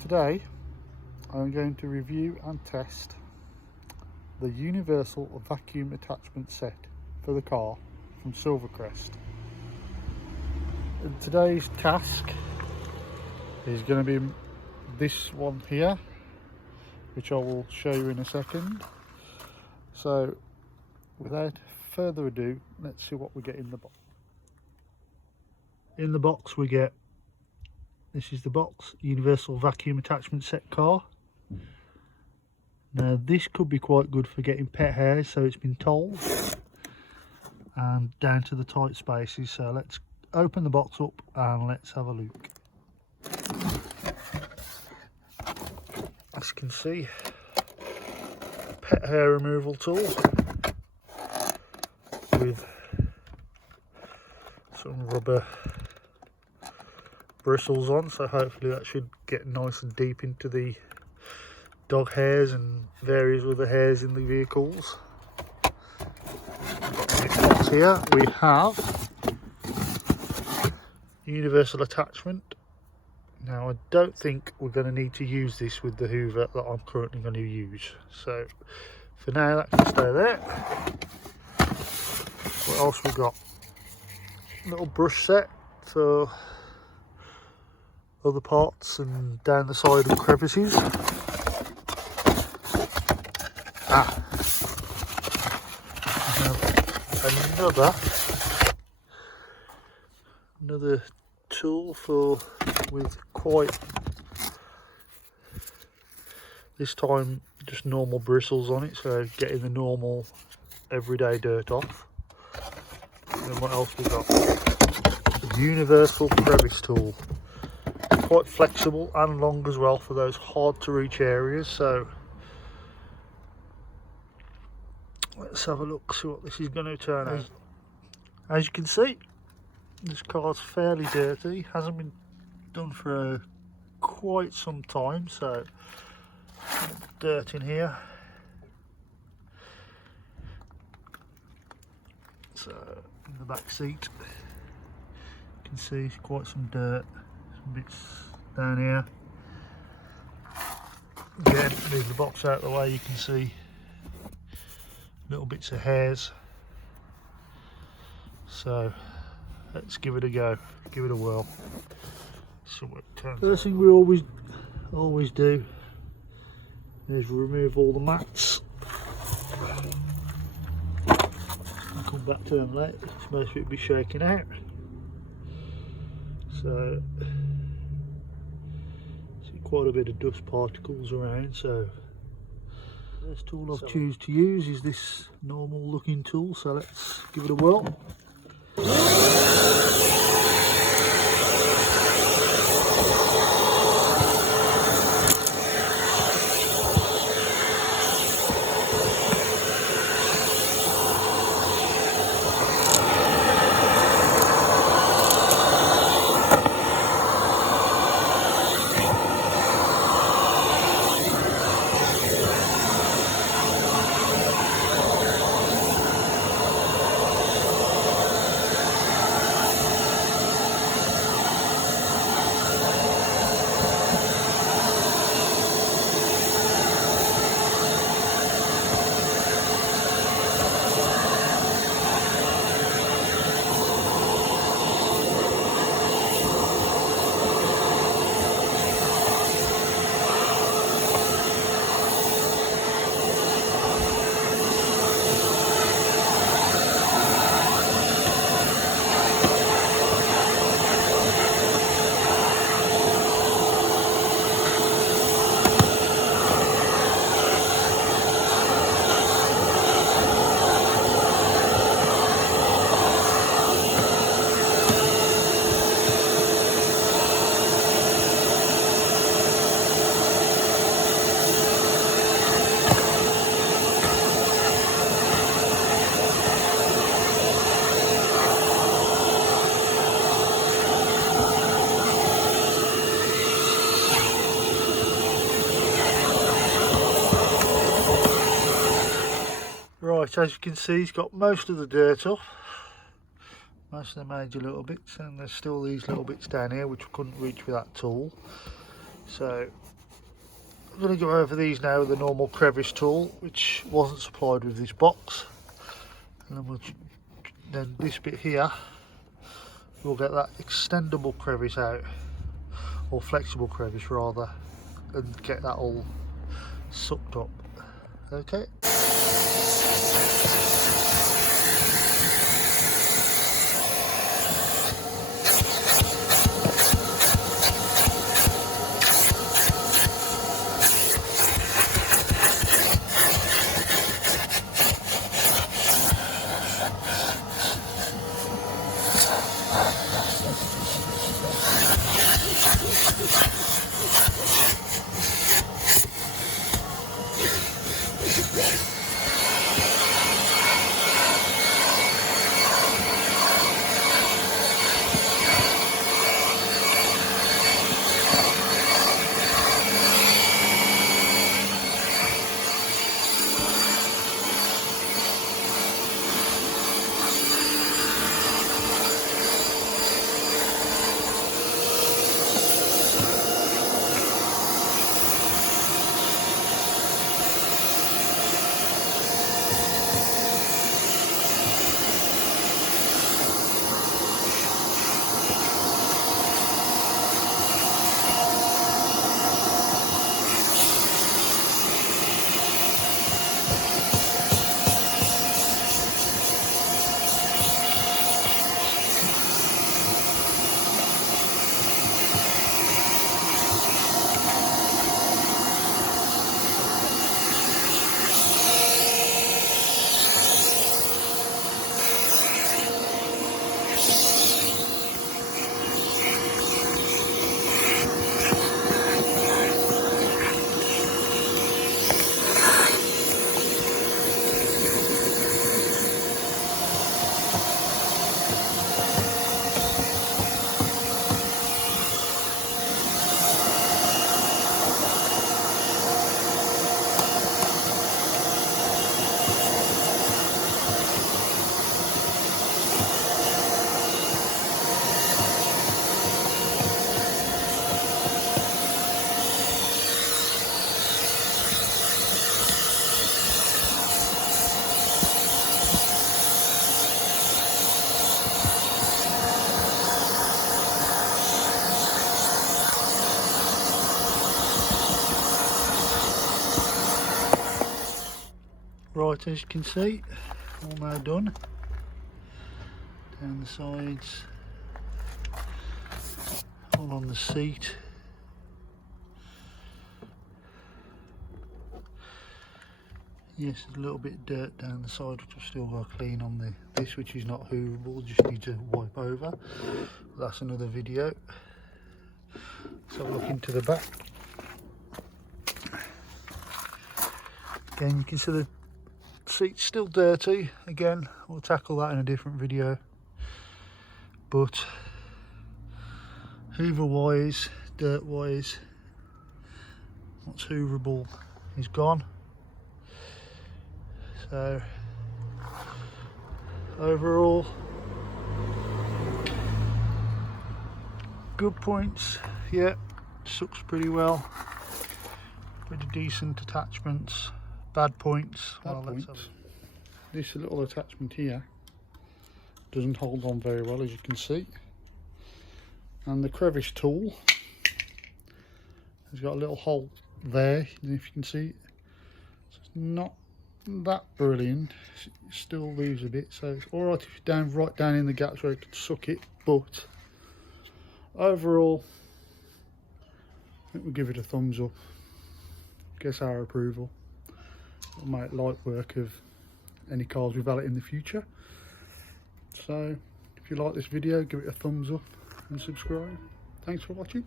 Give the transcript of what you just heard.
Today I'm going to review and test the universal vacuum attachment set for the car from Silvercrest. And today's task is going to be this one here, which I will show you in a second. So without further ado, let's see what we get in the box. In the box we get, this is the box, universal vacuum attachment set car. Now this could be quite good for getting pet hairs, so it's been told, and down to the tight spaces. So let's open the box up and let's have a look. As you can see, pet hair removal tool with some rubber bristles on, so hopefully that should get nice and deep into the dog hairs and various other hairs in the vehicles. In this box here we have universal attachment. Now I don't think we're going to need to use this with the Hoover that I'm currently going to use, so for now that can stay there. What else we got? Little brush set for other parts and down the side of crevices. Another tool with quite, this time just normal bristles on it, so getting the normal everyday dirt off. And then what else we got? Universal crevice tool, quite flexible and long as well for those hard to reach areas. So let's have a look, see what this is going to turn out. As you can see, this car's fairly dirty, hasn't been done for quite some time, so dirt in here. So in the back seat you can see quite some dirt, some bits down here. Again, move the box out of the way, you can see little bits of hairs. So let's give it a go, give it a whirl. First thing we always do is remove all the mats. I'll come back to them later, most of it will be shaking out. So see quite a bit of dust particles around, so the first tool I choose to use is this normal looking tool, so let's give it a whirl. Right, as you can see, he's got most of the dirt off, most of the major little bits, and there's still these little bits down here which we couldn't reach with that tool. So I'm going to go over these now with the normal crevice tool, which wasn't supplied with this box. And then this bit here, we'll get that extendable crevice out, or flexible crevice rather, and get that all sucked up. Okay. Right, as you can see, all now done. Down the sides, all on the seat. Yes, there's a little bit of dirt down the side, which I've still got to clean on this, which is not hooverable, just need to wipe over. But that's another video. Let's have a look into the back. Again, you can see the seat's still dirty. Again, we'll tackle that in a different video. But hoover wise, dirt wise, what's hooverable is gone. So overall, good points. Yeah, sucks pretty well. Pretty decent attachments. Bad points. This little attachment here doesn't hold on very well, as you can see. And the crevice tool has got a little hole there, if you can see. So it's not that brilliant. It still leaves a bit, so it's alright if you're right down in the gaps where it can suck it, but overall I think we'll give it a thumbs up. Guess our approval. It'll make light work of any cars we valet in the future. So if you like this video, give it a thumbs up and subscribe. Thanks for watching.